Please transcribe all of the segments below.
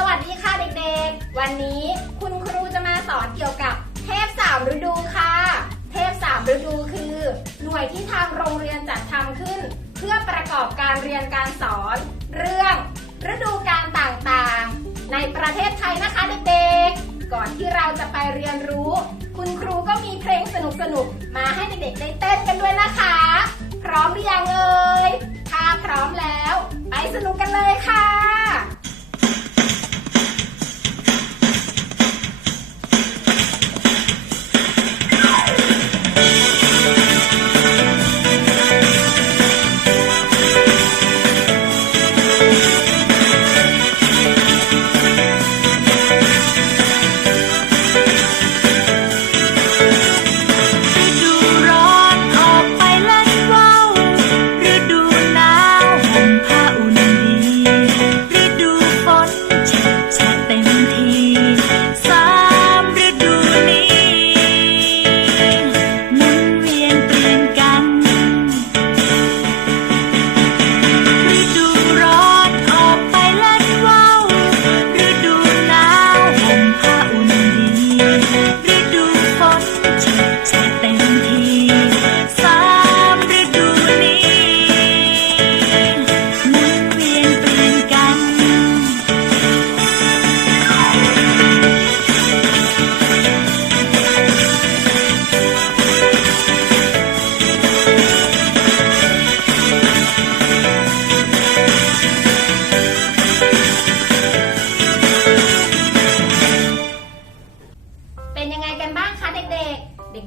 สวัสดีค่ะเด็กๆ วันนี้คุณครูจะมาสอนเกี่ยวกับเทพสามฤดูค่ะ เทพสามฤดูคือ หน่วยที่ทางโรงเรียนจัดทำขึ้น เพื่อประกอบการเรียนการสอน เรื่อง ฤดูการต่างๆ ในประเทศไทยนะคะเด็กๆ ก่อนที่เราจะไปเรียนรู้ คุณครูก็มีเพลงสนุกๆ มาให้เด็กๆได้เต้นกันด้วยนะคะ พร้อมหรือยังเอ่ย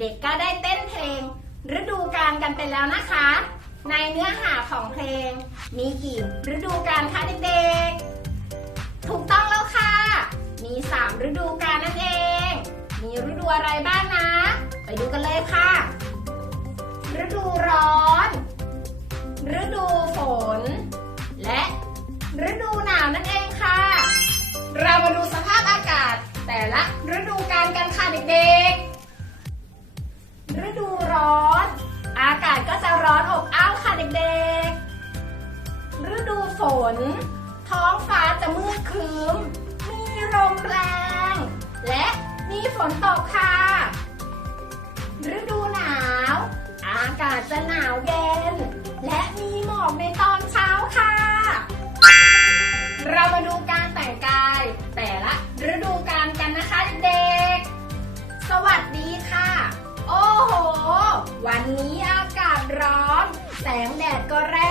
ด็กๆเด็กก็ได้เต้นเพลง ฤดูกาลกันไปแล้วนะคะ ในเนื้อหาของเพลง มีกี่ฤดูกาลคะเด็กๆ ถูกต้องแล้วค่ะ มีสามฤดูกาลนั่นเอง มีฤดูอะไรบ้างนะ ไปดูกันเลยค่ะ ฤดูร้อน ฤดูฝน และฤดูหนาวนั่นเองค่ะ เรามาดูสภาพอากาศแต่ละฤดูกาลกันค่ะเด็กๆ น ท้องฟ้าจะมืดครึ้ม มีลมแรง และมีฝนตกค่ะ ฤดูหนาว อากาศจะหนาวเย็น และมีหมอกในตอนเช้าค่ะ เรามาดูการแต่งกาย แต่ละฤดูกาลกันนะคะเด็กๆ สวัสดีค่ะ โอ้โห วันนี้อากาศร้อน แสงแดดก็แรงแรง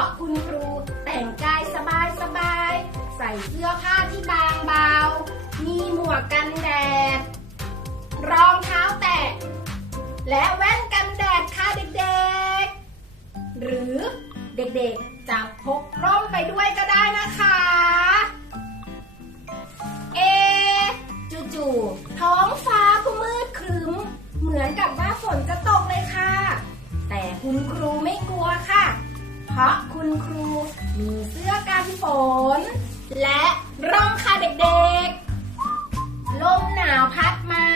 ะคุณครูแต่งกายสบายสบาย ใส่เสื้อผ้าที่บางเบา มีหมวกกันแดด รองเท้าแตะ และแว่นกันแดดค่ะเด็กๆ หรือเด็กๆจะพกร่มไปด้วยก็ได้นะคะ เอจู่ๆท้องฟ้าก็มืดครึ้ม เหมือนกับว่าฝนจะตกเลยค่ะ แต่คุณครูไม่กลัวค่ะ เพราะคุณครูมีเสื้อกันฝน และร่มค่ะเด็กๆ ลมหนาวพัดมา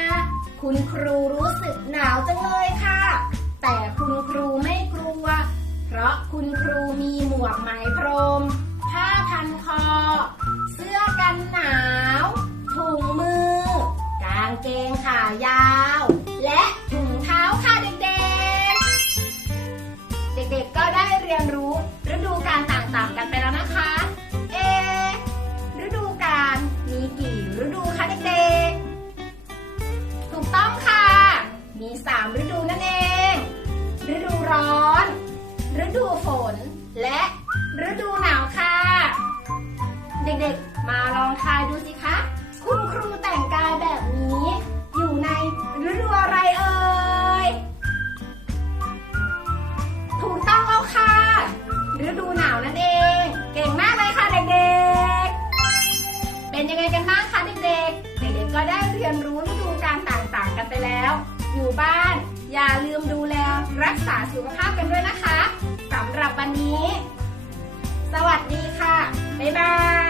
คุณครูรู้สึกหนาวจังเลยค่ะ แต่คุณครูไม่กลัว เพราะคุณครูมีหมวกไหมพรม ผ้าพันคอ เสื้อกันหนาว ถุงมือ กางเกงขายาว 3 ฤดูนั่นเอง ฤดูร้อน ฤดูฝน และฤดูหนาวค่ะ เด็กๆ มาลองทายดูสิคะ คุณครูแต่งกายแบบนี้ อยู่บ้าน อย่าลืมดูแลรักษาสุขภาพกันด้วยนะคะสำหรับวันนี้ สวัสดีค่ะ บ๊ายบาย